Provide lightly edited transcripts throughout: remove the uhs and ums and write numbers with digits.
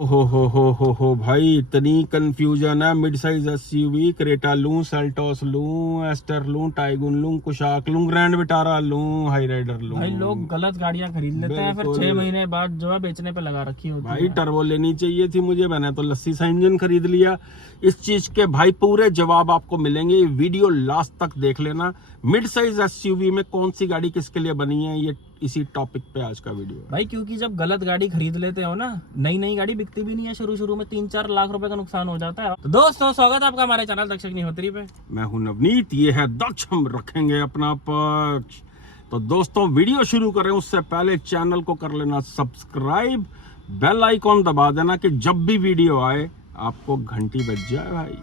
हो भाई, इतनी कंफ्यूजन है। मिड साइज एसयूवी, क्रेटा लूं, सेल्टोस लूं, एस्टर लूं, टाइगुन लूं, कुशाक लूं, ग्रैंड विटारा लूं, हाई राइडर लूं। भाई लोग गलत गाड़ियां खरीद लेते हैं, फिर बिल्कुल 6 महीने बाद जो है बेचने पे लगा रखी होती भाई, है। टर्बो लेनी चाहिए थी मुझे, मैंने तो लस्सी सा इंजन खरीद लिया। इस चीज के भाई पूरे जवाब आपको मिलेंगे, ये वीडियो लास्ट तक देख लेना। मिड साइज एसयूवी में कौन सी गाड़ी किसके लिए बनी है, ये इसी टॉपिक पे आज का वीडियो। भाई क्योंकि जब गलत गाड़ी खरीद लेते हो ना, नई गाड़ी बिकती भी नहीं है, शुरू में 3-4 लाख रुपए का नुकसान हो जाता है। तो दोस्तों, स्वागत है आपका हमारे चैनल दक्ष अग्निहोत्री पे। मैं हूं नवनीत, ये है दक्ष, हम रखेंगे अपना पक्ष। तो दोस्तों, वीडियो शुरू करें उससे पहले चैनल को कर लेना सब्सक्राइब, बेल आइकॉन दबा देना कि जब भी वीडियो आए आपको घंटी बज जाए भाई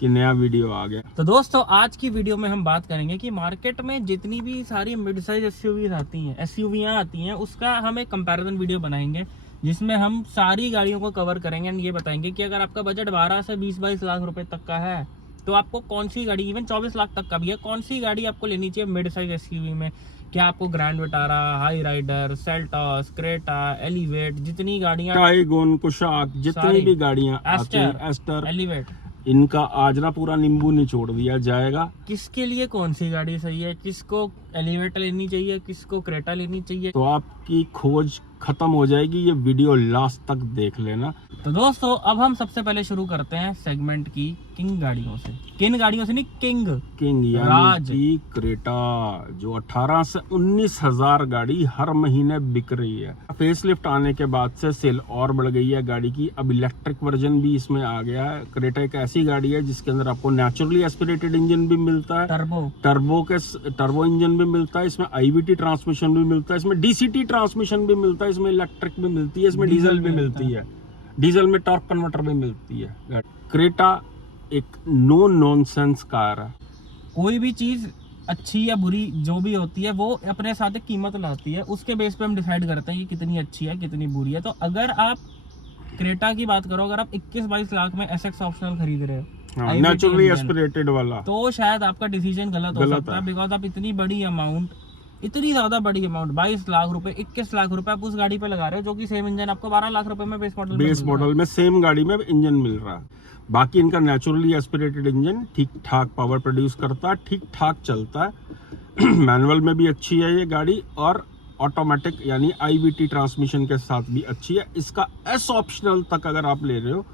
कि नया वीडियो आ गया। तो दोस्तों, आज की वीडियो में हम बात करेंगे कि मार्केट में जितनी भी सारी मिड साइज एसयूवीज आती हैं, एसयूवियां आती हैं, उसका हम एक कंपैरिजन वीडियो बनाएंगे जिसमें हम सारी गाड़ियों को कवर करेंगे एंड ये बताएंगे कि अगर आपका बजट 12 से 20-22 लाख रुपए तक का है तो आपको कौन सी गाड़ी, इवन 24 लाख तक का भी है, कौन सी गाड़ी आपको लेनी चाहिए मिड साइज एसयूवी में। क्या आपको Grand Vitara, Hyryder, Seltos, Creta, Elevate, जितनी गाड़ियां, टाइगुन, कुशाक, जितनी भी गाड़ियां आती हैं, एस्टर, एलिवेट, इनका आज ना पूरा नींबू निचोड़ दिया जाएगा। किसके लिए कौन सी गाड़ी सही है, किसको एलिवेट लेनी चाहिए, किसको क्रेटा लेनी चाहिए, तो आपकी खोज खत्म हो जाएगी, ये वीडियो लास्ट तक देख लेना। तो दोस्तों, अब हम सबसे पहले शुरू करते हैं सेगमेंट की किंग गाड़ियों से। किन गाड़ियों से नहीं, किंग यानी राज कि क्रेटा, जो 18 से 19 हजार गाड़ी हर महीने बिक रही है। फेसलिफ्ट आने के बाद से सेल और बढ़ गई है गाड़ी की, अब इलेक्ट्रिक वर्जन भी इसमें आ गया है। क्रेटा एक ऐसी गाड़ी है जिसके अंदर आपको नेचुरली एस्पिरेटेड इंजन भी मिलता है, टर्बो इंजन भी मिलता है, इसमें आईवीटी ट्रांसमिशन भी मिलता है, इसमें डीसीटी ट्रांसमिशन भी मिलता है, इसमें इलेक्ट्रिक भी मिलती है, इसमें डीजल भी मिलती है, डीजल में टॉर्क कन्वर्टर भी मिलती है। क्रेटा एक नो नॉनसेंस कार है। कोई भी चीज अच्छी या बुरी जो भी होती है वो अपने साथ एक कीमत लाती है, उसके बेस पे हम डिसाइड करते हैं कि कितनी अच्छी है, कितनी बुरी है। तो अगर आप क्रेटा की बात करो, अगर आप 21-22 लाख में एसएक्स ऑप्शनल खरीद रहे हो, नेचुरली एस्पिरेटेड वाला, तो शायद आपका डिसीजन गलत हो सकता है। बिकॉज आप इतनी बड़ी अमाउंट, इतनी ज्यादा बड़ी अमाउंट, 22 लाख रुपए, 21 लाख रुपए आप उस गाड़ी पे लगा रहे हो, जो कि सेम इंजन आपको 12 लाख रुपए में बेस मॉडल में सेम गाड़ी में इंजन मिल रहा है। बाकी इनका नेचुरली एस्पिरेटेड इंजन ठीक ठाक पावर प्रोड्यूस करता है, ठीक ठाक चलता है। मैनुअल में भी अच्छी है ये गाड़ी, और ऑटोमेटिक यानी आईवीटी ट्रांसमिशन के साथ भी अच्छी है। इसका एस ऑप्शनल तक अगर आप ले रहे हो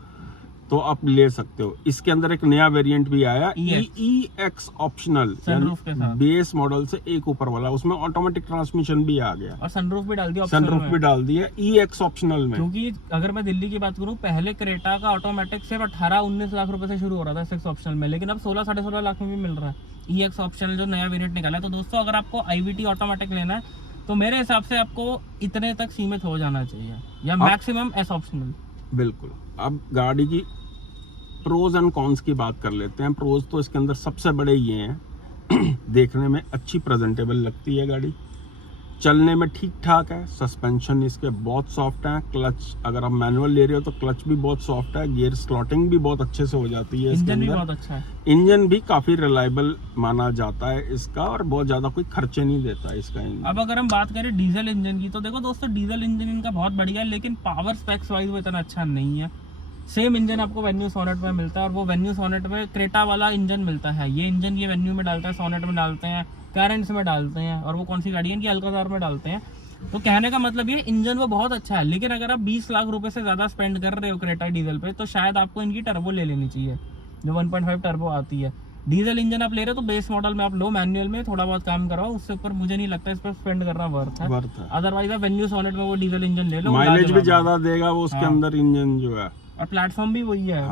तो आप ले सकते हो। इसके अंदर एक नया वेरिएंट भी आया, EX ऑप्शनल, बेस मॉडल से एक ऊपर वाला, उसमें ऑटोमेटिक ट्रांसमिशन भी आ गया और सनरूफ भी डाल दिया, EX ऑप्शनल में। क्योंकि अगर मैं दिल्ली की बात करूं, पहले क्रेटा का ऑटोमेटिक सिर्फ 18-19 लाख रुपए से शुरू हो रहा था EX ऑप्शनल में, लेकिन अब 16-16.5 लाख में भी मिल रहा है EX ऑप्शनल, जो नया वेरिएंट निकाला है। तो दोस्तों, अगर आपको आईवीटी ऑटोमेटिक लेना है तो मेरे हिसाब से आपको इतने तक सीमित हो जाना चाहिए, या मैक्सिमम एस ऑप्शनल। बिल्कुल। अब गाड़ी की प्रोज एंड कॉन्स की बात कर लेते हैं। प्रोज तो इसके अंदर सबसे बड़े ये हैं देखने में अच्छी प्रेजेंटेबल लगती है गाड़ी, चलने में ठीक ठाक है, सस्पेंशन इसके बहुत सॉफ्ट है, क्लच अगर आप मैनुअल ले रहे हो तो क्लच भी बहुत सॉफ्ट है, गियर स्लॉटिंग भी बहुत अच्छे से हो जाती है, इंजन भी बहुत अच्छा है, इंजन भी काफी रिलायबल माना जाता है इसका, और बहुत ज्यादा कोई खर्चे नहीं देता है इसका इंजन। अब अगर हम बात करें डीजल इंजन की, तो देखो दोस्तों, डीजल इंजन इनका बहुत बढ़िया है, लेकिन पावर स्पेक्स वाइज वो इतना अच्छा नहीं है। सेम इंजन आपको वेन्यू सोनेट में मिलता है, और वो वेन्यू सोनेट में क्रेटा वाला इंजन मिलता है। ये इंजन ये वेन्यू में डालता है, सोनेट में डालते हैं, कैरेंट्स में डालते हैं, और वो कौन सी गाड़ी है इनकी, अल्काजार में डालते हैं। तो कहने का मतलब ये, इंजन वो बहुत अच्छा है, लेकिन अगर आप 20 लाख रुपए से ज्यादा स्पेंड कर रहे हो क्रेटा डीजल पे, तो शायद आपको इनकी टर्बो ले लेनी चाहिए, जो 1.5 टर्बो आती है। डीजल इंजन आप ले रहे हो तो बेस मॉडल में आप लो, मैनुअल में थोड़ा बहुत काम कराओ, उससे ऊपर मुझे नहीं लगता इस पर स्पेंड करना वर्थ है। अदरवाइज आप वेन्यू सोनेट में वो डीजल इंजन ले लो, माइलेज भी ज्यादा देगा वो उसके अंदर इंजन जो है, और प्लेटफॉर्म भी वही है।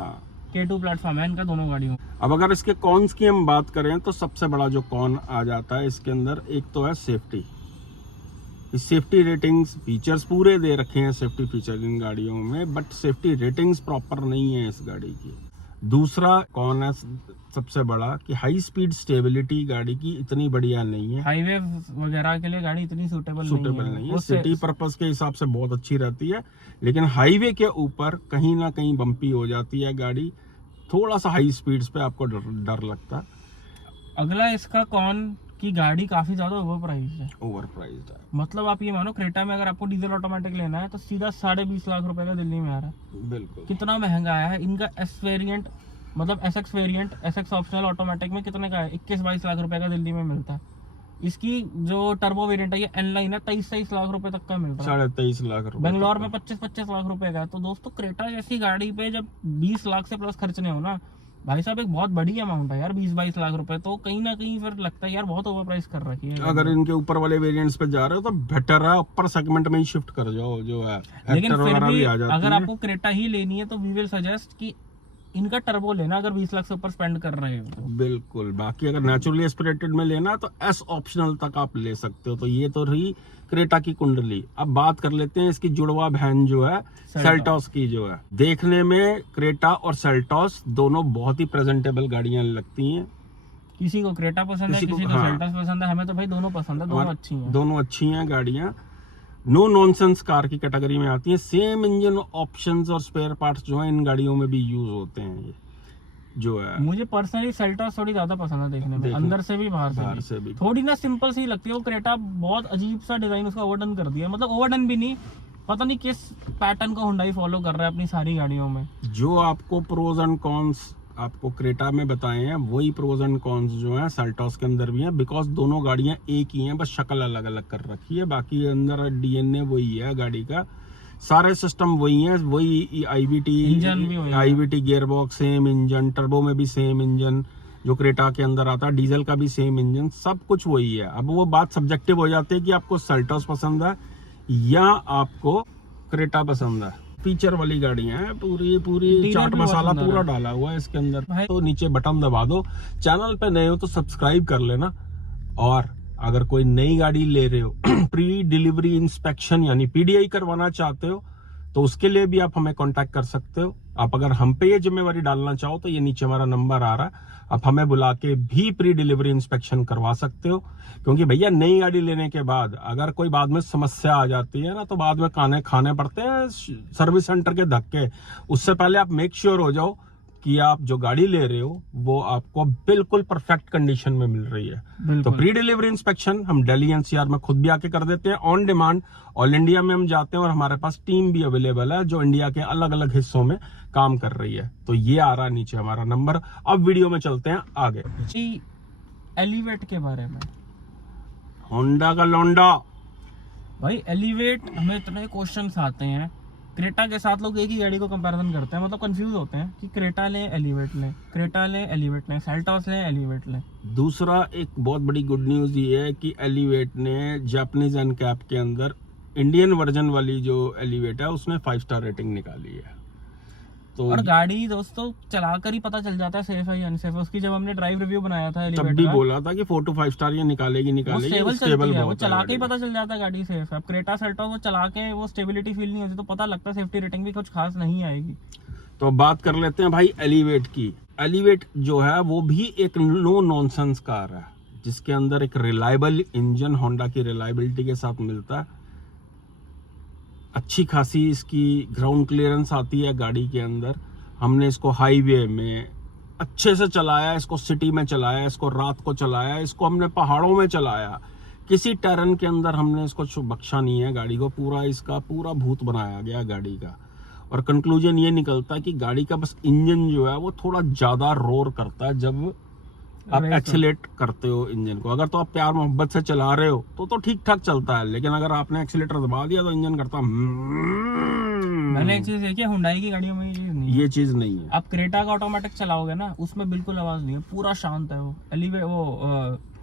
K2 प्लेटफॉर्म है इनका दोनों गाड़ियों। अब अगर इसके कॉन्स की हम बात करें तो सबसे बड़ा जो कॉन आ जाता है इसके अंदर, एक तो है सेफ्टी। सेफ्टी रेटिंग्स, फीचर्स पूरे दे रखे हैं सेफ्टी फीचर इन गाड़ियों में, बट सेफ्टी रेटिंग्स प्रॉपर नहीं है इस गाड़ी की। दूसरा कौन है सबसे बड़ा, कि हाई स्पीड स्टेबिलिटी गाड़ी की इतनी बढ़िया नहीं है, हाईवे वगैरह के लिए गाड़ी इतनी सूटेबल नहीं है। सिटी पर्पस के हिसाब से बहुत अच्छी रहती है, लेकिन हाईवे के ऊपर कहीं ना कहीं बम्पी हो जाती है गाड़ी, थोड़ा सा हाई स्पीड्स पे आपको डर लगता है। अगला इसका कौन कि गाड़ी काफी ज्यादा ओवर प्राइस है। ओवर प्राइस्ड है, मतलब आप ये मानो क्रेटा में अगर आपको डीजल ऑटोमेटिक लेना है तो सीधा 20.5 लाख रुपए का दिल्ली में आ रहा है। बिल्कुल। कितना महंगा आया है। इनका एस वेरिएंट मतलब SX variant SX optional automatic में कितने का है, 21-22 लाख रुपए का दिल्ली में मिलता है। इसकी जो टर्बो वेरिएंट है ये एन लाइन है, 23-23 लाख रुपए तक का मिल रहा है। 23.5 लाख रुपए बेंगलोर में 25-25 लाख रुपए का है। तो दोस्तों क्रेटा जैसी गाड़ी पे जब 20 लाख से प्लस खर्चने हो ना भाई साहब, एक बहुत बड़ी अमाउंट है यार 20-22 लाख रुपए। तो कहीं ना कहीं फिर लगता है यार बहुत ओवर प्राइस कर रखी है। अगर इनके ऊपर वाले वेरिएंट्स पे जा रहे हो तो बेटर है अपर सेगमेंट में ही शिफ्ट कर जाओ, जो है लेकिन हेक्टर फिर वगैरह भी भी आ जाती अगर है। आपको क्रेटा ही लेनी है तो वी विल सजेस्ट कि इनका टर्बो लेना अगर 20 लाख से ऊपर स्पेंड कर रहे हो तो। बिल्कुल। बाकी अगर नेचुरली एस्पिरेटेड में लेना है तो एस ऑप्शनल तक आप ले सकते हो। तो ये तो रही क्रेटा की कुंडली। अब बात कर लेते हैं इसकी जुड़वा बहन जो है सेल्टॉस की, जो है देखने में क्रेटा और सेल्टॉस दोनों बहुत ही प्रेजेंटेबल गाड़ियां लगती हैं। किसी को क्रेटा पसंद है, किसी को- किसी को हाँ। सेल्टॉस पसंद है। हमें तो भाई दोनों पसंद है, दोनों हमारे- अच्छी हैं। दोनों अच्छी हैं गाड़ियां। नो नॉनसेंस कार की कैटेगरी में आती हैं। सेम इंजन ऑप्शंस और स्पेयर पार्ट्स जो है इन गाड़ियों में भी यूज होते हैं। ये जो है मुझे पर्सनली सेल्टॉस थोड़ी ज्यादा पसंद है देखने में, अंदर से भी बाहर बाहर से से भी। भी थोड़ी ना सिंपल सी लगती है वो क्रेटा, बहुत अजीब सा डिजाइन उसका ओवरडन कर दिया। मतलब ओवरडन भी नहीं, पता नहीं किस पैटर्न को हुंडई फॉलो कर रहा है अपनी सारी गाड़ियों में। जो आपको प्रोज एंड कॉन्स आपको क्रेटा में बताए हैं वही प्रोज एंड कॉन्स जो है सेल्टॉस के अंदर भी हैं। बिकॉज दोनों गाड़ियां एक ही हैं, बस शक्ल अलग अलग कर रखी है। बाकी अंदर डीएनए वही है गाड़ी का, सारे सिस्टम वही हैं। वही इंजन भी आईवीटी वही है। IVT gear box, same engine, turbo में भी सेम इंजन जो क्रेटा के अंदर आता है, डीजल का भी सेम इंजन, सब कुछ वही है। अब वो बात सब्जेक्टिव हो जाती है कि आपको सेल्टॉस पसंद है या आपको क्रेटा पसंद है। फीचर वाली गाड़ियां हैं, पूरी डीलर चाट भी बहुत मसाला सुंदर पूरा है। डाला हुआ है इसके अंदर। भाई- तो नीचे बटन दबा दो, चैनल पे नए हो तो सब्सक्राइब कर लेना। और अगर कोई नई गाड़ी ले रहे हो प्री डिलीवरी इंस्पेक्शन यानी पीडीआई करवाना चाहते हो तो उसके लिए भी आप हमें कांटेक्ट कर सकते हो। आप अगर हम पे ये जिम्मेवारी डालना चाहो तो ये नीचे हमारा नंबर आ रहा है, आप हमें बुला के भी प्री डिलीवरी इंस्पेक्शन करवा सकते हो। क्योंकि भैया नई गाड़ी लेने के बाद अगर कोई बाद में समस्या आ जाती है ना तो बाद में खाने पड़ते हैं सर्विस सेंटर के धक्के। उससे पहले आप मेक श्योर हो जाओ कि आप जो गाड़ी ले रहे हो वो आपको बिल्कुल परफेक्ट कंडीशन में मिल रही है। तो बिल्कुल। प्री डिलीवरी इंस्पेक्शन हम दिल्ली एनसीआर में खुद भी आके कर देते हैं ऑन डिमांड। ऑल इंडिया में हम जाते हैं और हमारे पास टीम भी अवेलेबल है जो इंडिया के अलग अलग हिस्सों में काम कर रही है। तो ये आ रहा है नीचे हमारा नंबर। अब वीडियो में चलते हैं आगे। जी, एलिवेट के बारे में। होंडा का लौंडा। भाई एलिवेट, हमें इतने क्वेश्चंस आते हैं। क्रेटा के साथ लोग एक ही गाड़ी को कंपैरिजन करते हैं, मतलब कंफ्यूज होते हैं कि क्रेटा लें एलिवेट लें, क्रेटा लें एलिवेट लें, सेल्टॉस लें एलिवेट लें। दूसरा एक बहुत बड़ी गुड न्यूज ये है कि एलिवेट ने जापानीज एनकैप के अंदर इंडियन वर्जन वाली जो एलिवेट है उसने 5 स्टार रेटिंग निकाली है। तो और गाड़ी दोस्तों चलाकर ही पता चल जाता है सेफ है या अनसेफ है। उसकी जब हमने ड्राइव रिव्यू बनाया था तब एलिवेट भी का, बोला था कि 4 to 5 स्टार ये निकालेगी वो निकालेगी। स्टेबल स्टेबल चलती है, वो बहुत है चला के ही गाड़ी। पता चल जाता है गाड़ी सेफ है। अब क्रेटा सेल्टॉस वो चला के वो स्टेबिलिटी फील नहीं होती तो पता लगता है सेफ्टी रेटिंग भी कुछ खास नहीं आएगी। तो बात कर लेते हैं भाई एलिवेट की। एलिवेट जो है वो भी एक नो नॉनसेंस कार है जिसके अंदर एक रिलायबल इंजन होंडा की रिलायबिलिटी के साथ मिलता है। अच्छी खासी इसकी ग्राउंड क्लियरेंस आती है गाड़ी के अंदर। हमने इसको हाईवे में अच्छे से चलाया, इसको सिटी में चलाया, इसको रात को चलाया, इसको हमने पहाड़ों में चलाया। किसी टेरन के अंदर हमने इसको बख्शा नहीं है गाड़ी को। पूरा इसका पूरा भूत बनाया गया गाड़ी का। और कंक्लूजन ये निकलता है कि गाड़ी का बस इंजन जो है वो थोड़ा ज्यादा रोर करता है जब आप Race में। एक्सीलेट करते हो इंजन को। अगर तो आप प्यार मोहब्बत से चला रहे हो तो ठीक ठाक चलता है, लेकिन अगर आपने एक्सीलेटर दबा दिया तो इंजन करता मैंने एक चीज देखी है, हुंडई की गाड़ियों में ये चीज नहीं है। ये चीज नहीं है। आप क्रेटा का ऑटोमेटिक चलाओगे ना उसमें बिल्कुल आवाज नहीं है, पूरा शांत है वो।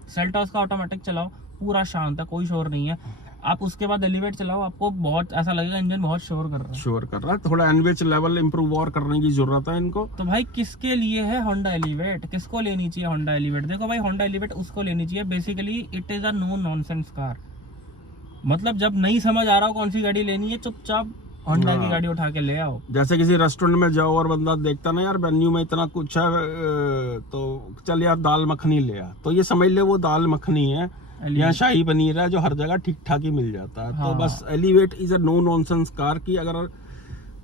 सेल्टॉस का ऑटोमेटिक चलाओ पूरा शांत है, कोई शोर नहीं है। आप उसके बाद एलिवेट चलाओ, आपको बहुत ऐसा लगेगा इंजन बहुत शोर कर रहा है। श्योर कर रहा है। थोड़ा एनवेच लेवल इंप्रूव और करने की जरूरत है इनको। तो भाई किसके लिए है होंडा एलिवेट, किसको लेनी चाहिए होंडा एलिवेट? देखो भाई होंडा एलिवेट उसको लेनी चाहिए basically it is a no nonsense car. मतलब जब नहीं समझ आ रहा हो कौन सी गाड़ी लेनी है, चुपचाप होंडा की गाड़ी उठा के ले आओ। जैसे किसी रेस्टोरेंट में जाओ और बंदा देखता ना यार मेन्यू में इतना कुछ है तो चल यार दाल मखनी ले आ, तो ये समझ ले वो दाल मखनी है या शाही पनीर है जो हर जगह ठीक ठाक ही मिल जाता है। हाँ। तो बस Elevate is a no nonsense car की अगर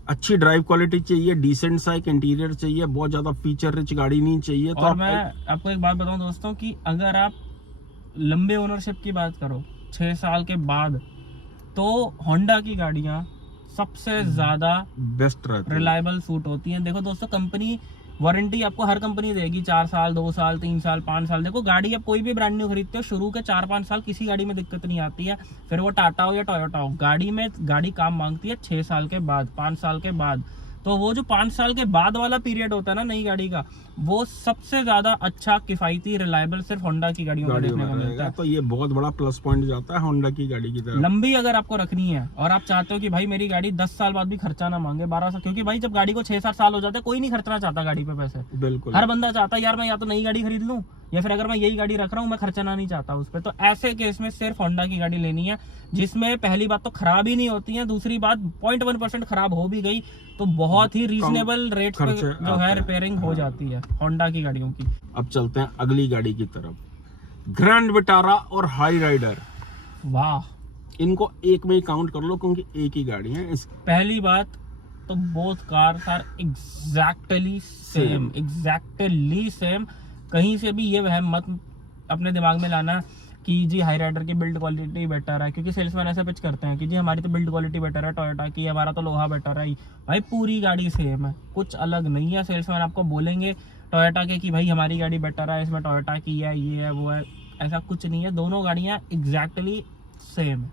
अच्छी ड्राइव क्वालिटी चाहिए, डिसेंट सा एक इंटीरियर चाहिए, बहुत ज्यादा फीचर रिच गाड़ी नहीं चाहिए तो और मैं आपको एक बात बताऊं दोस्तों कि अगर आप लंबे ओनरशिप की बात करो 6 साल के बाद, तो होंडा की गाड़ियां सबसे ज्यादा बेस्ट रहती है। रिलायबल सूट होती हैं। देखो दोस्तों, कंपनी वारंटी आपको हर कंपनी देगी 4 साल, 2 साल, 3 साल, 5 साल। देखो गाड़ी आप कोई भी ब्रांड न्यू खरीदते हो, शुरू के 4-5 साल किसी गाड़ी में दिक्कत नहीं आती है, फिर वो टाटा हो या टोयोटा हो, गाड़ी काम मांगती है 6 साल के बाद, 5 साल के बाद। तो वो जो 5 साल के बाद वाला पीरियड होता है ना नई गाड़ी का, वो सबसे ज्यादा अच्छा, किफायती, रिलायबल सिर्फ होंडा की गाड़ियों में देखने को मिलता है। तो ये बहुत बड़ा प्लस पॉइंट जाता है होंडा की गाड़ी की तरफ। लंबी अगर आपको रखनी है और आप चाहते हो कि भाई मेरी गाड़ी 10 साल बाद भी खर्चा ना मांगे, 12 साल, क्योंकि भाई जब गाड़ी को 6-7 साल हो जाते हैं, कोई नहीं खर्चना चाहता गाड़ी पे पैसे। बिल्कुल, हर बंदा चाहता है यार मैं या तो नई गाड़ी खरीद लूं, या फिर अगर मैं यही गाड़ी रख रहा हूं मैं खर्चना नहीं चाहता उस पर। तो ऐसे केस में सिर्फ होंडा की गाड़ी लेनी है, जिसमें पहली बात तो खराब ही नहीं होती है, दूसरी बात 0.1% खराब हो भी गई तो बहुत ही रीजनेबल रेट पे जो है रिपेयरिंग हो जाती है होंडा की गाड़ियों की। अब चलते हैं अगली गाड़ी की तरफ, ग्रैंड विटारा और हाई राइडर। वाह, इनको एक में ही काउंट कर लो क्योंकि एक ही गाड़ी है। इस पहली बात तो both cars are exactly same. कहीं से भी ये वहम मत अपने दिमाग में लाना कि जी हाई राइडर की बिल्ड क्वालिटी बेटर है, क्योंकि सेल्समैन ऐसा पिच करते हैं कि जी हमारी तो बिल्ड क्वालिटी बेटर है टोयोटा की, हमारा तो लोहा बेटर है। भाई पूरी गाड़ी सेम है, कुछ अलग नहीं है। सेल्समैन आपको बोलेंगे टोयोटा के कि भाई हमारी गाड़ी बेटर है, इसमें टोयोटा की है, ये है, वो है, ऐसा कुछ नहीं है। दोनों गाड़ियाँ एग्जैक्टली सेम है।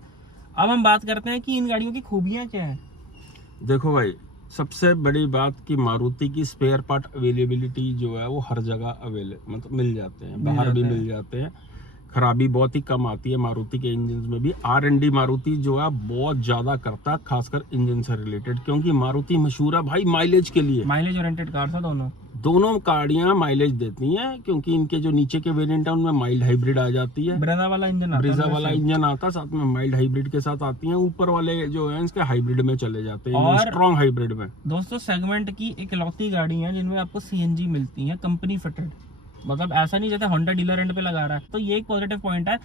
अब हम बात करते हैं कि इन गाड़ियों की खूबियाँ क्या है। देखो भाई, सबसे बड़ी बात कि मारुति की स्पेयर पार्ट अवेलेबिलिटी जो है वो हर जगह मतलब मिल जाते हैं, बाहर भी मिल जाते हैं। खराबी बहुत ही कम आती है मारुति के इंजन में भी। R&D मारुति जो है बहुत ज्यादा करता है, खासकर इंजन से रिलेटेड, क्योंकि मारुति मशहूर है भाई माइलेज के लिए। माइलेज ओरिएंटेड कार था दोनों गाड़ियां माइलेज देती हैं, क्योंकि इनके जो नीचे के वेरिएंट है उनमें माइल्ड हाइब्रिड आ जाती है, ब्रेजा वाला इंजन आता है, साथ में माइल्ड हाइब्रिड के साथ आती हैं। ऊपर वाले जो है इसके हाइब्रिड में चले जाते हैं, और स्ट्रॉन्ग हाइब्रिड में। दोस्तों सेगमेंट की इकलौती गाड़ी है जिनमें आपको CNG मिलती है कंपनी फिटेड, मतलब ऐसा नहीं जैसे होंडा डीलर एंड पे लगा रहा है। तो ये एक पॉजिटिव पॉइंट है।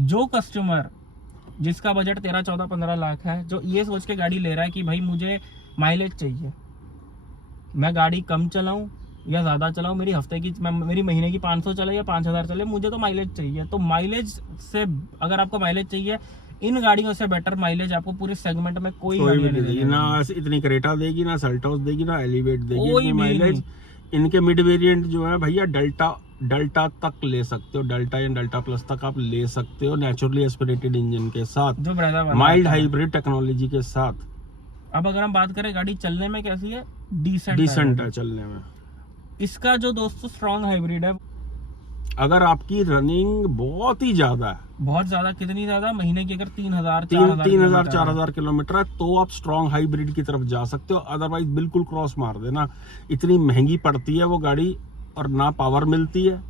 जो कस्टमर जिसका बजट 13, 14, 15 लाख है, जो ये सोच के गाड़ी ले रहा है कि भाई मुझे माइलेज चाहिए, मैं गाड़ी कम चलाऊं या ज्यादा चलाऊं, मेरी हफ्ते की मेरी महीने की 500 चले या 5000 चले, मुझे तो माइलेज चाहिए। तो माइलेज से, अगर आपको माइलेज चाहिए, इन गाड़ियों से बेटर माइलेज आपको पूरे सेगमेंट में कोई भी नहीं देगी। ना इतनी क्रेटा देगी, ना सेल्टोस देगी, ना एलिवेट देगी। कोई माइलेज इनके मिड वेरिएंट जो है भैया डेल्टा तक ले सकते हो, डेल्टा या डेल्टा प्लस तक आप ले सकते हो, नेचुरली एस्पिरेटेड इंजन के साथ, जो माइल्ड हाइब्रिड टेक्नोलॉजी के साथ। अब अगर हम बात करें गाड़ी चलने में कैसी है, डिसेंट है चलने में। इसका जो दोस्तों स्ट्रॉन्ग हाइब्रिड है, अगर आपकी रनिंग बहुत ही ज्यादा है, बहुत ज्यादा, कितनी ज्यादा, महीने की अगर 3000 4000 किलोमीटर है, तो आप स्ट्रॉन्ग हाइब्रिड की तरफ जा सकते हो। अदरवाइज बिल्कुल क्रॉस मार देना। इतनी महंगी पड़ती है वो गाड़ी, और ना पावर मिलती है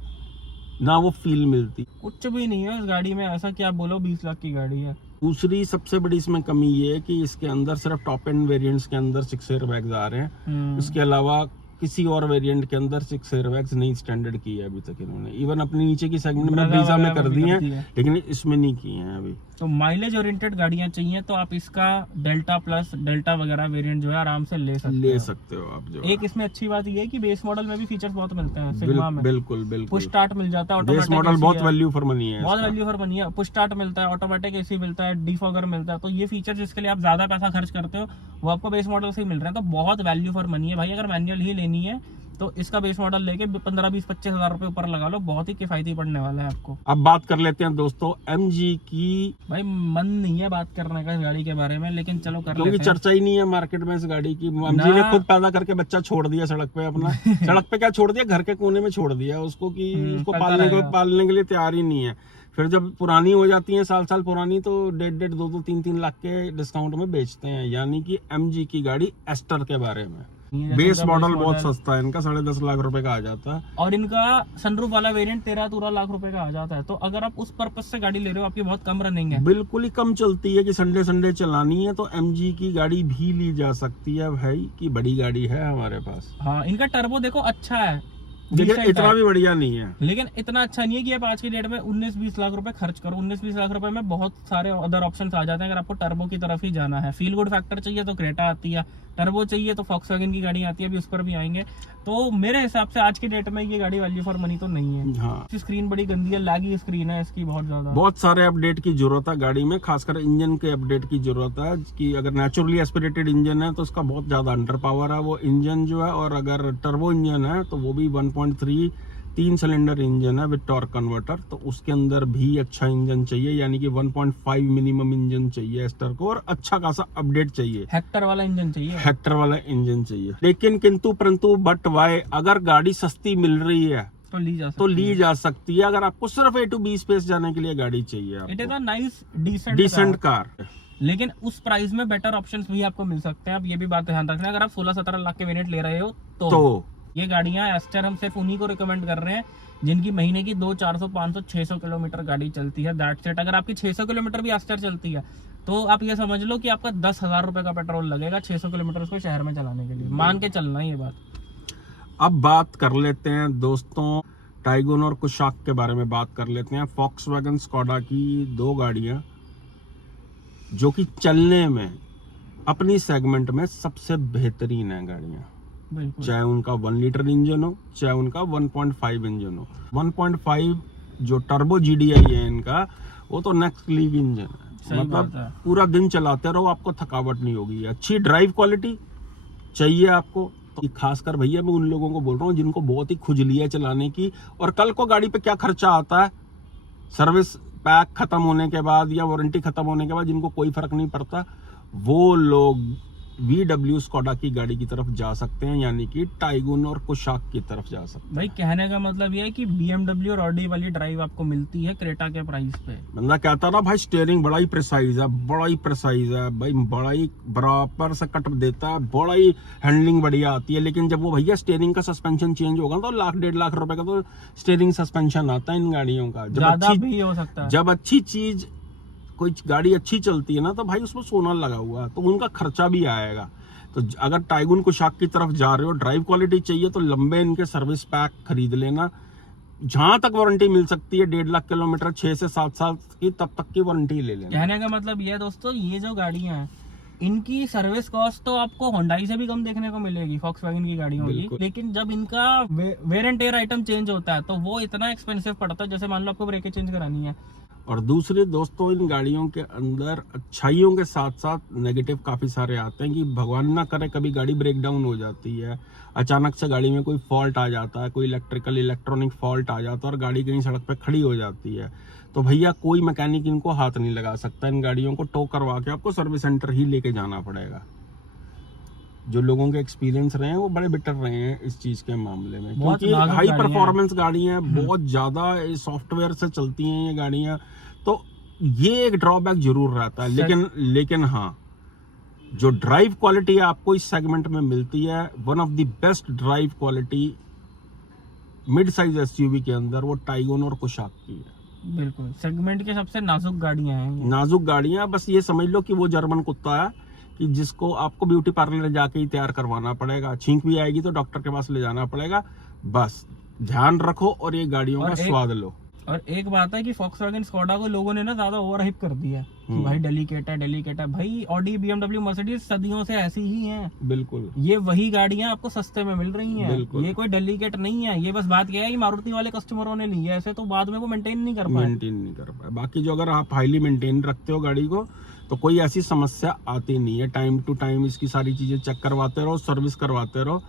ना वो फील मिलती, कुछ भी नहीं है इस गाड़ी में। ऐसा क्या बोलो 20 लाख की गाड़ी है। दूसरी सबसे बड़ी इसमें कमी ये है कि इसके अंदर सिर्फ टॉप एंड वेरिएंट्स के अंदर 6 एयरबैग्स आ रहे हैं। इसके अलावा किसी और वेरिएंट के अंदर 6 एयरबैग्स नहीं स्टैंडर्ड की है अभी तक इन्होंने। इवन अपनी नीचे की सेगमेंट में ब्रीजा में कर दी है, लेकिन इसमें नहीं की है अभी। तो माइलेज ओरिएंटेड गाड़ियां चाहिए तो आप इसका डेल्टा प्लस, डेल्टा वगैरह वेरिएंट जो है आराम से ले सकते हो आप। जो एक इसमें अच्छी बात ये है कि बेस मॉडल में भी फीचर्स बहुत मिलते हैं सिग्मा में। बिल्कुल पुश स्टार्ट मिल जाता है, बेस मॉडल बहुत वैल्यू फॉर मनी है, बहुत वैल्यू फॉर मनी है। पुश स्टार्ट मिलता है, ऑटोमेटिक AC मिलता है, डिफॉगर मिलता है। तो ये फीचर जिसके लिए आप ज्यादा पैसा खर्च करते हो वो आपको बेस मॉडल से ही मिल रहे हैं, तो बहुत वैल्यू फॉर मनी है भाई। अगर मैनुअल ही लेनी है तो इसका बेस मॉडल लेके 15, 20, 25 हजार रुपए ऊपर लगा लो, बहुत ही किफायती पड़ने वाला है आपको। अब बात कर लेते हैं दोस्तों MG की। भाई मन नहीं है बात करने का इस गाड़ी के बारे में, लेकिन चलो कर लेते हैं, क्योंकि चर्चा ही नहीं है मार्केट में इस गाड़ी की। MG ने खुद पैदा करके बच्चा छोड़ दिया सड़क पे अपना। सड़क पे क्या छोड़ दिया, घर के कोने में छोड़ दिया उसको, कि उसको पालने के लिए तैयार ही नहीं है। फिर जब पुरानी हो जाती है, साल पुरानी, तो 1.5, 2, 3 लाख के डिस्काउंट में बेचते हैं। यानी कि MG की गाड़ी एस्टर के बारे में। बेस मॉडल बहुत सस्ता है इनका, 10.5 लाख रुपए का आ जाता है, और इनका सनरूफ वाला वेरिएंट 13 लाख रुपए का आ जाता है। तो अगर आप उस पर्पस से गाड़ी ले रहे हो, आपकी बहुत कम रनिंग है, बिल्कुल ही कम चलती है, कि संडे चलानी है, तो MG की गाड़ी भी ली जा सकती है भाई, की बड़ी गाड़ी है हमारे पास। हाँ, इनका टर्बो देखो अच्छा है, लेकिन इतना भी बढ़िया नहीं है, लेकिन इतना अच्छा नहीं है कि आप आज की डेट में 19-20 लाख रुपए खर्च करो। 19-20 लाख रुपए में बहुत सारे अदर ऑप्शंस आ जाते हैं अगर आपको टर्बो की तरफ ही जाना है। फील गुड फैक्टर चाहिए तो क्रेटा आती है, टर्बो चाहिए तो Volkswagen की गाड़ी आती है, अभी उस पर भी आएंगे। तो मेरे हिसाब से आज की डेट में ये गाड़ी वैल्यू फॉर मनी तो नहीं है। हाँ, इसकी स्क्रीन बड़ी गंदी है, लैगी स्क्रीन है इसकी बहुत ज्यादा। बहुत सारे अपडेट की जरूरत है गाड़ी में, खासकर इंजन के अपडेट की जरूरत है कि अगर नेचुरली एस्पिरेटेड इंजन है तो उसका बहुत ज्यादा अंडर पावर है वो इंजन जो है, और अगर टर्बो इंजन है तो वो भी 1.3 3 सिलेंडर इंजन है विद टॉर्क कन्वर्टर, तो उसके अंदर भी अच्छा इंजन चाहिए, यानी कि 1.5 मिनिमम इंजन चाहिए एस्टर को, और अच्छा खासा अपडेट चाहिए, हेक्टर वाला इंजन चाहिए। हेक्टर वाला इंजन चाहिए। लेकिन किंतु परंतु बट वाई, अगर गाड़ी सस्ती मिल रही है तो ली जा सकती तो ली जा सकती है, अगर आपको सिर्फ A to B स्पेस जाने के लिए गाड़ी चाहिए, it is a nice decent car. लेकिन उस प्राइस में बेटर ऑप्शंस भी आपको मिल सकते हैं। आप ये भी बात ध्यान रखना, अगर आप 16-17 लाख के वेरिएंट ले रहे हो तो ये गाड़ियां एस्टर हम सिर्फ उन्हीं को रिकमेंड कर रहे हैं जिनकी महीने की 200, 400, 500, 600 किलोमीटर गाड़ी चलती है, दैट्स इट। अगर आपकी 600 किलोमीटर भी एस्टर चलती है तो आप ये समझ लो कि आपका 10,000 रुपए का पेट्रोल लगेगा 600 किलोमीटर उसको शहर में चलाने के लिए, मान के चलना ये बात। अब बात कर लेते हैं दोस्तों टाइगोन और कुशाक के बारे में बात कर लेते हैं। Volkswagen स्कोडा की दो गाड़ियां जो कि चलने में अपनी सेगमेंट में सबसे बेहतरीन है गाड़ियां, बिल्कुल। चाहे उनका 1 लीटर इंजन हो चाहे उनका 1.5 इंजन हो। 1.5 जो टर्बो GDI है इनका, वो तो नेक्स्ट लीव इंजन है, मतलब पूरा दिन चलाते रहो आपको थकावट नहीं होगी। अच्छी ड्राइव क्वालिटी चाहिए आपको तो खासकर भैया मैं उन लोगों को बोल रहा हूँ जिनको बहुत ही खुजली है चलाने की, और कल को गाड़ी पे क्या खर्चा आता है सर्विस पैक खत्म होने के बाद या वारंटी खत्म होने के बाद, जिनको कोई फर्क नहीं पड़ता, वो लोग VW स्कोडा की गाड़ी की तरफ जा सकते हैं, यानी कि टाइगुन और कुशाक की तरफ जा सकते हैं। भाई कहने का मतलब ये है कि BMW और ऑडी वाली ड्राइव आपको मिलती है क्रेटा के प्राइस पे। बंदा कहता ना भाई स्टीयरिंग बड़ा ही प्रिसाइज है, बड़ा ही प्रिसाइज है भाई, बड़ा ही बराबर से कट देता है, बड़ा ही हैंडलिंग बढ़िया आती है। लेकिन जब वो भैया स्टीयरिंग का सस्पेंशन चेंज होगा तो 1,00,000-1.5 लाख रुपए का तो स्टीयरिंग सस्पेंशन आता है इन गाड़ियों का। ज्यादा भी हो सकता है। जब अच्छी चीज कोई गाड़ी अच्छी चलती है ना तो भाई उसमें सोना लगा हुआ है, तो उनका खर्चा भी आएगा। तो अगर टाइगुन कुशाक की तरफ जा रहे हो, ड्राइव क्वालिटी चाहिए तो लंबे इनके सर्विस पैक खरीद लेना। जहां तक वारंटी मिल सकती है 1.5 लाख किलोमीटर 6 से 7 साल की, तब तक की वारंटी ले लेना। कहने का मतलब ये है दोस्तों, ये जो गाड़ियां हैं इनकी सर्विस कॉस्ट तो आपको होंडाई से भी कम देखने को मिलेगी Volkswagen की गाड़ियों की, लेकिन जब इनका wear and tear item change होता है तो वो इतना एक्सपेंसिव पड़ता है। जैसे मान लो आपको ब्रेकें चेंज करानी है। और दूसरे दोस्तों इन गाड़ियों के अंदर अच्छाइयों के साथ साथ नेगेटिव काफ़ी सारे आते हैं कि भगवान ना करे कभी गाड़ी ब्रेक डाउन हो जाती है, अचानक से गाड़ी में कोई फॉल्ट आ जाता है, कोई इलेक्ट्रिकल इलेक्ट्रॉनिक फॉल्ट आ जाता है और गाड़ी कहीं सड़क पे खड़ी हो जाती है, तो भैया कोई मैकेनिक इनको हाथ नहीं लगा सकता। इन गाड़ियों को टो करवा के आपको सर्विस सेंटर ही लेके जाना पड़ेगा। जो लोगों के एक्सपीरियंस रहे हैं वो बड़े बेटर रहे हैं इस चीज के मामले में, क्योंकि हाई परफॉर्मेंस गाड़ी हैं, बहुत ज्यादा सॉफ्टवेयर से चलती हैं ये गाड़ियां, तो ये एक ड्रॉबैक जरूर रहता है। लेकिन हाँ, जो ड्राइव क्वालिटी आपको इस सेगमेंट में मिलती है, one of the best drive quality mid size SUV के अंदर, वो टाइगोन और कुशाक की है। बिल्कुल सेगमेंट के सबसे नाजुक गाड़ियां हैं, नाजुक गाड़ियां। बस ये समझ लो कि वो जर्मन कुत्ता है कि जिसको आपको ब्यूटी पार्लर जाके ही तैयार करवाना पड़ेगा, छींक भी आएगी तो डॉक्टर के पास ले जाना पड़ेगा। बस ध्यान रखो और ये गाड़ियों का स्वाद लो। और एक बात है कि Volkswagen स्कोडा को लोगों ने ना ज्यादा ओवर हाइप कर दिया है कि भाई डेलिकेट है। भाई ऑडी BMW मर्सिडीज सदियों से ऐसी ही हैं। बिल्कुल, ये वही गाड़ियां आपको सस्ते में मिल रही हैं। बिल्कुल। ये कोई डेलिकेट नहीं है। ये बस बात क्या है कि मारुति वाले कस्टमरों ने ली है, ऐसे तो बाद में वो मेंटेन नहीं कर पाए। बाकी जो अगर आप हाईली मेंटेन रखते हो गाड़ी को तो कोई ऐसी समस्या आती नहीं है। टाइम टू टाइम इसकी सारी चीजें चेक करवाते रहो, सर्विस करवाते रहो,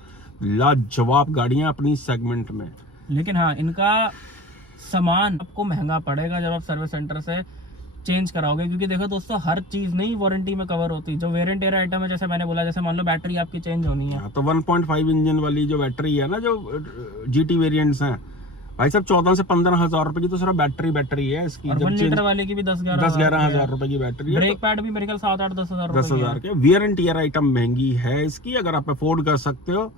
लाजवाब गाड़ियां अपनी सेगमेंट में। लेकिन हाँ, इनका सामान आपको महंगा पड़ेगा जब आप सर्विस सेंटर से चेंज कराओगे, क्योंकि देखो दोस्तों हर चीज नहीं वारंटी में कवर होती। जो वेयर एंड टेयर आइटम है, जैसे मैंने बोला, जैसे मान लो बैटरी आपकी चेंज होनी है, तो 1.5 इंजन वाली जो बैटरी है ना, जो GT वेरिएंट्स हैं भाई साहब, 14 से 15 हजार रुपए की तो सिर्फ बैटरी है इसकी। 1 लीटर वाले की भी 10-11 हजार रुपए की बैटरी है। ब्रेक पैड भी मेरे ख्याल 7-8-10 हजार के। वियर एंड टियर आइटम महंगी है इसकी, अगर आप अफोर्ड कर सकते हो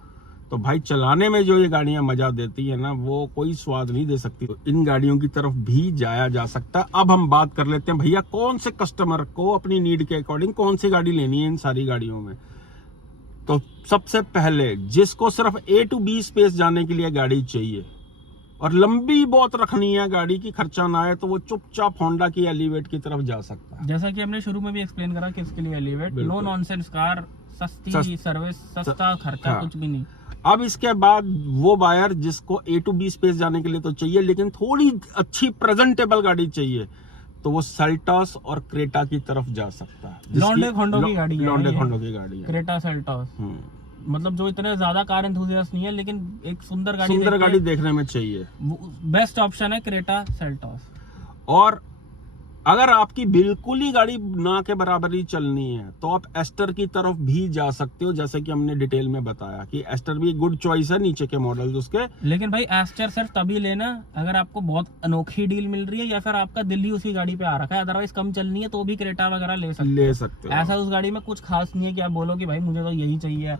तो भाई चलाने में जो ये गाड़ियां मजा देती है ना, वो कोई स्वाद नहीं दे सकती। तो इन गाड़ियों की तरफ भी जाया जा सकता है। अब हम बात कर लेते हैं भैया कौन से कस्टमर को अपनी नीड के अकॉर्डिंग कौन सी गाड़ी लेनी है इन सारी गाड़ियों में। तो सबसे पहले जिसको सिर्फ A to B स्पेस जाने के लिए गाड़ी चाहिए और लंबी बहुत रखनी है गाड़ी की, खर्चा ना आए, तो वो चुपचाप होंडा की एलिवेट की तरफ जा सकता है। जैसा कि हमने शुरू में भी एक्सप्लेन करा कि इसके लिए एलिवेट नो नॉनसेंस कार, सस्ती सर्विस, सस्ता खर्चा, हाँ। कुछ भी नहीं। अब इसके बाद वो बायर जिसको A to B स्पेस जाने के लिए तो चाहिए, लेकिन थोड़ी अच्छी प्रेजेंटेबल गाड़ी चाहिए, तो वो सेल्टॉस और क्रेटा की तरफ जा सकता है। लॉन्डे खोंडो की गाड़ी है, लॉन्डे खोंडो की गाड़ी है क्रेटा सेल्टॉस। मतलब जो इतने ज्यादा कार एंथुसियास्ट नहीं है, लेकिन एक सुंदर गाड़ी देखने में चाहिए, बेस्ट ऑप्शन है क्रेटा सेल्टॉस। और अगर आपकी बिल्कुल ही गाड़ी ना के बराबर ही चलनी है तो आप एस्टर की तरफ भी जा सकते हो, जैसे कि हमने डिटेल में बताया कि एस्टर भी एक गुड चॉइस है नीचे के मॉडल उसके। लेकिन भाई एस्टर सिर्फ तभी लेना अगर आपको बहुत अनोखी डील मिल रही है या फिर आपका दिल ही उसी गाड़ी पे आ रखा है, अदरवाइज कम चलनी है तो भी क्रेटा वगैरह ले सकते हो। ऐसा उस गाड़ी में कुछ खास नहीं है कि आप बोलो कि भाई मुझे तो यही चाहिए,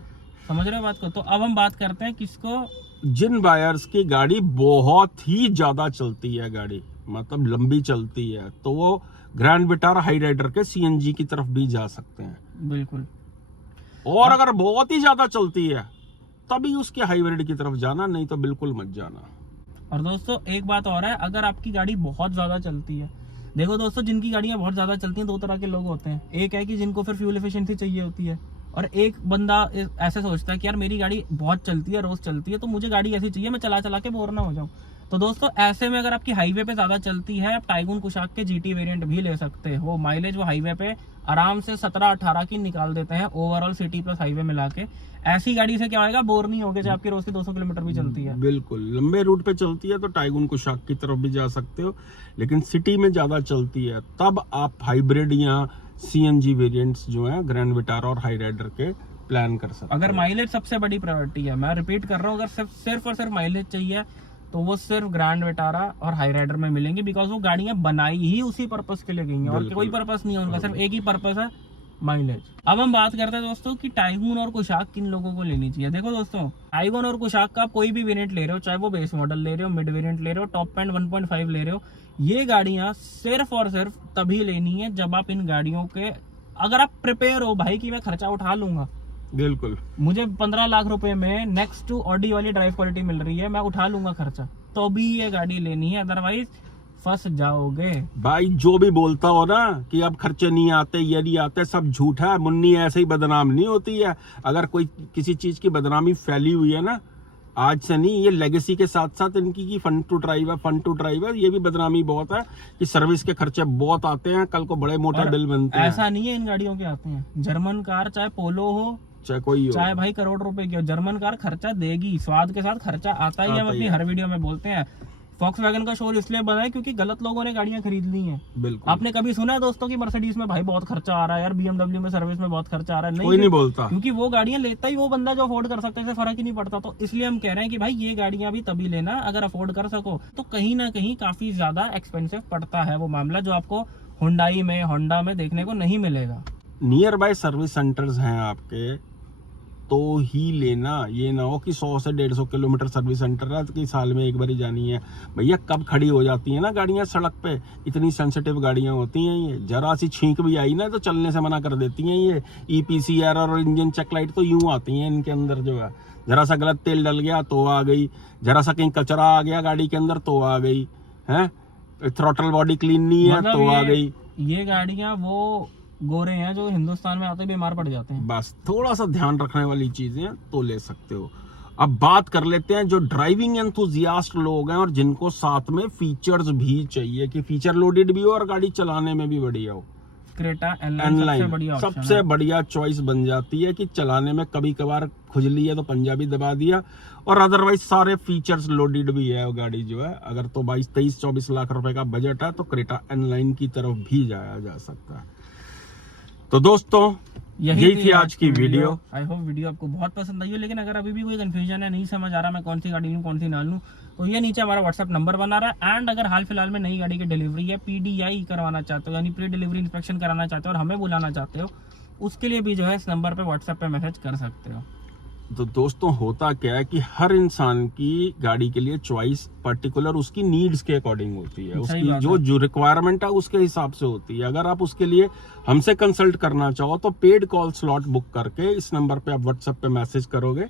समझ रहे हो बात को। तो अब हम बात करते हैं किसको, जिन बायर्स की गाड़ी बहुत ही ज्यादा चलती है, गाड़ी मतलब लंबी चलती है, तो वो ग्रैंड विटारा हाई राइडर के CNG की तरफ भी जा सकते हैं। बिल्कुल। और अगर बहुत ही ज्यादा चलती है तभी उसके हाइब्रिड की तरफ जाना, नहीं तो बिल्कुल मत जाना। और दोस्तों एक बात और है, अगर आपकी गाड़ी बहुत ज्यादा चलती है, देखो दोस्तों जिनकी गाड़ियां बहुत ज्यादा चलती हैं दो तरह के लोग होते हैं। एक है कि जिनको फिर फ्यूल एफिशिएंसी चाहिए होती है, और एक बंदा ऐसे सोचता है कि यार मेरी गाड़ी बहुत चलती है, रोज चलती है, तो मुझे गाड़ी ऐसी चाहिए मैं चला चला के बोर ना हो जाऊं। तो दोस्तों ऐसे में अगर आपकी हाईवे पे ज्यादा चलती है, आप टाइगून कुशाक के GT वेरिएंट भी ले सकते हो। माइलेज वो हाईवे पे आराम से 17-18 की निकाल देते हैं ओवरऑल सिटी प्लस हाईवे मिला के। ऐसी गाड़ी से क्या होगा, बोर नहीं होगे, चाहे आपकी रोज की 200 किलोमीटर भी चलती है। बिल्कुल, लंबे रूट पे चलती है तो टाइगून कुशाक की तरफ भी जा सकते हो, लेकिन सिटी में ज्यादा चलती है तब आप हाइब्रिड या CNG वेरिएंट्स जो है ग्रैंड विटारा और हाई राइडर के प्लान कर सकते अगर माइलेज सबसे बड़ी प्रायोरिटी है, मैं रिपीट कर रहा हूँ, अगर सिर्फ और सिर्फ माइलेज चाहिए तो वो सिर्फ ग्रैंड विटारा और हाई राइडर में मिलेंगे, बिकॉज वो गाड़ियां बनाई ही उसी पर्पस के लिए गई हैं, और कोई पर्पस नहीं है उनका, सिर्फ एक ही पर्पस है, माइलेज। अब हम बात करते हैं दोस्तों कि टाइगून और कुशाक किन लोगों को लेनी चाहिए। देखो दोस्तों, टाइगून और कुशाक का कोई भी वेरिएंट ले रहे हो, चाहे वो बेस मॉडल ले रहे हो, मिड वेरिएंट ले रहे हो, टॉप एंड 1.5 ले रहे हो, ये गाड़ियां सिर्फ और सिर्फ तभी लेनी है जब आप इन गाड़ियों के, अगर आप प्रिपेयर हो भाई कि मैं खर्चा उठा लूंगा, बिल्कुल मुझे 15 लाख रुपए में नेक्स्ट टू ऑडी वाली ड्राइव क्वालिटी मिल रही है, मैं उठा लूंगा खर्चा, तो भी ये गाड़ी लेनी है, अदरवाइज फंस जाओगे। भाई जो भी बोलता हो ना कि अब खर्चे नहीं आते, ये नहीं आते, सब झूठा है। मुन्नी ऐसे ही बदनाम नहीं होती है। अगर कोई किसी चीज की बदनामी फैली हुई है ना, आज से नहीं, ये लेगेसी के साथ साथ इनकी की फन टू ड्राइव है, ये भी बदनामी बहुत है कि सर्विस के खर्चे बहुत आते हैं, कल को बड़े मोटे बिल बनते हैं। ऐसा नहीं है, इन गाड़ियों के आते हैं। जर्मन कार चाहे पोलो हो, चाहे कोई हो, चाहे भाई करोड़ रुपए की हो, जर्मन कार खर्चा देगी, स्वाद के साथ खर्चा आता ही है। हम अपनी हर वीडियो में बोलते हैं। फॉक्सवैगन का शोर इसलिए बना है क्योंकि गलत लोगों ने गाड़ियां खरीद ली हैं। बिल्कुल। आपने कभी सुना है दोस्तों कि मर्सिडीज में भाई बहुत खर्चा आ रहा है, यार BMW में सर्विस में बहुत खर्चा आ रहा है? नहीं, कोई नहीं बोलता, क्योंकि वो गाड़ियां लेता ही वो बंदा जो अफोर्ड कर सकता है, फर्क ही नहीं पड़ता। तो इसलिए हम कह रहे हैं कि भाई ये गाड़ियां भी तभी लेना अगर अफोर्ड कर सको। तो कहीं ना कहीं काफी ज्यादा एक्सपेंसिव पड़ता है वो मामला, जो आपको हुंडई में, होंडा में देखने को नहीं मिलेगा। नियर बाय सर्विस सेंटर्स हैं आपके तो ही लेना। ये ना हो कि 100 से 150 किलोमीटर सर्विस सेंटर है कि साल में एक बार ही जानी है। भैया कब खड़ी हो जाती है ना गाड़ियां सड़क पे, इतनी सेंसिटिव गाड़ियां होती हैं ये, जरा सी छींक भी आई ना तो चलने से मना कर देती हैं ये। EPC एरर और इंजन चेक लाइट तो यूं आती हैं इनके अंदर जो है। जरा सा गलत तेल डल गया तो आ गई, जरा सा कहीं कचरा आ गया गाड़ी के अंदर तो आ गई है, थ्रॉटल बॉडी क्लीन नहीं है तो आ गई। ये गाड़ियां वो गोरे हैं जो हिंदुस्तान में आते बीमार पड़ जाते हैं। बस थोड़ा सा ध्यान रखने वाली चीजें तो ले सकते हो। अब बात कर लेते हैं जो ड्राइविंग एंथुजियास्ट लोग हैं और जिनको साथ में फीचर्स भी चाहिए, कि फीचर लोडेड भी हो और गाड़ी चलाने में भी बढ़िया हो। क्रेटा एनलाइन सबसे बढ़िया चॉइस बन जाती है कि चलाने में कभी कभार खुजली है तो पंजाबी दबा दिया, और अदरवाइज सारे फीचर्स लोडेड भी है वो गाड़ी जो है। अगर तो 22-23-24 लाख रुपए का बजट है तो क्रेटा एनलाइन की तरफ भी जाया जा सकता है। तो दोस्तों यही थी आज की वीडियो। आई होप वीडियो आपको बहुत पसंद आई हो। लेकिन अगर अभी भी कोई कंफ्यूजन है, नहीं समझ आ रहा मैं कौन सी गाड़ी लूँ कौन सी ना लूँ, तो ये नीचे हमारा व्हाट्सएप नंबर बना रहा है। एंड अगर हाल फिलहाल में नई गाड़ी की डिलीवरी है, PDI करवाना चाहते हो, यानी प्री डिलीवरी इंस्पेक्शन कराना चाहते हो और हमें बुलाना चाहते हो, उसके लिए भी जो है इस नंबर पर व्हाट्सएप पे मैसेज कर सकते हो। तो दोस्तों होता क्या है कि हर इंसान की गाड़ी के लिए चॉइस पर्टिकुलर उसकी नीड्स के अकॉर्डिंग होती है, उसकी जो रिक्वायरमेंट है उसके हिसाब से होती है। अगर आप उसके लिए हमसे कंसल्ट करना चाहो तो पेड कॉल स्लॉट बुक करके इस नंबर पे आप व्हाट्सएप पे मैसेज करोगे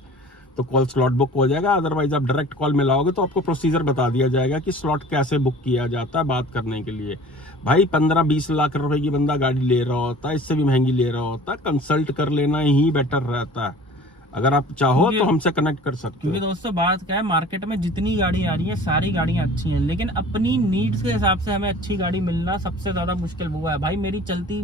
तो कॉल स्लॉट बुक हो जाएगा, अदरवाइज आप डायरेक्ट कॉल में लाओगे तो आपको प्रोसीजर बता दिया जाएगा कि स्लॉट कैसे बुक किया जाता है बात करने के लिए। भाई 15-20 लाख रुपए की बंदा गाड़ी ले रहा होता है, इससे भी महंगी ले रहा होता है, कंसल्ट कर लेना ही बेटर रहता है। अगर आप चाहो तो हमसे कनेक्ट कर सकते क्योंकि हो। दोस्तों बात क्या है, मार्केट में जितनी गाड़ी आ रही है सारी गाड़ियां अच्छी हैं, लेकिन अपनी नीड्स के हिसाब से हमें अच्छी गाड़ी मिलना सबसे ज्यादा मुश्किल वो है। भाई मेरी चलती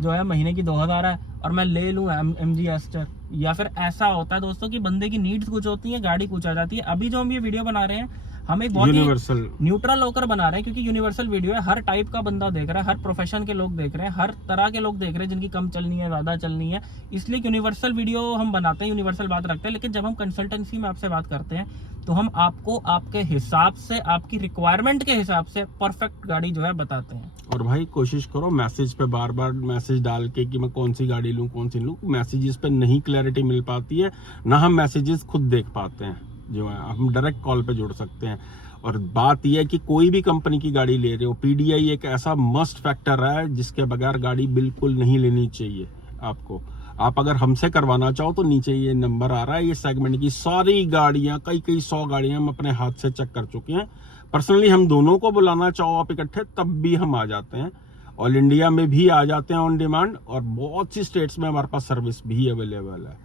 जो है महीने की 2000 है और मैं ले लूँ MG एस्टर, या फिर ऐसा होता है दोस्तों कि बंदे की नीड्स कुछ होती है, गाड़ी कुछ आ जाती है। अभी जो हम ये वीडियो बना रहे हैं हम एक बहुत यूनिवर्सल न्यूट्रल होकर बना रहे हैं, क्योंकि यूनिवर्सल वीडियो है, हर टाइप का बंदा देख रहा है, हर प्रोफेशन के लोग देख रहे हैं, हर तरह के लोग देख रहे हैं, जिनकी कम चलनी है ज्यादा चलनी है, इसलिए यूनिवर्सल वीडियो हम बनाते हैं, यूनिवर्सल बात रखते हैं। लेकिन जब हम कंसल्टेंसी में आपसे बात करते हैं तो हम आपको आपके हिसाब से, आपकी रिक्वायरमेंट के हिसाब से परफेक्ट गाड़ी जो है बताते हैं। और भाई कोशिश करो मैसेज पे बार बार मैसेज डाल के कि मैं कौन सी गाड़ी लूं कौन सी लूं, मैसेजेस पे नहीं क्लैरिटी मिल पाती है, ना हम मैसेजेस खुद देख पाते हैं, जो है हम डायरेक्ट कॉल पे जुड़ सकते हैं। और बात यह है कि कोई भी कंपनी की गाड़ी ले रहे हो, PDI एक ऐसा मस्ट फैक्टर है जिसके बगैर गाड़ी बिल्कुल नहीं लेनी चाहिए आपको। आप अगर हमसे करवाना चाहो तो नीचे ये नंबर आ रहा है, ये सेगमेंट की सारी गाड़ियां, कई 100 गाड़ियां हम अपने हाथ से चेक कर चुके हैं। पर्सनली हम दोनों को बुलाना चाहो आप इकट्ठे तब भी हम आ जाते हैं, ऑल इंडिया में भी आ जाते हैं ऑन डिमांड, और बहुत सी स्टेट्स में हमारे पास सर्विस भी अवेलेबल है।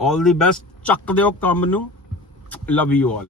ऑल दी बेस्ट, चक दो काम नू, लव यू ऑल।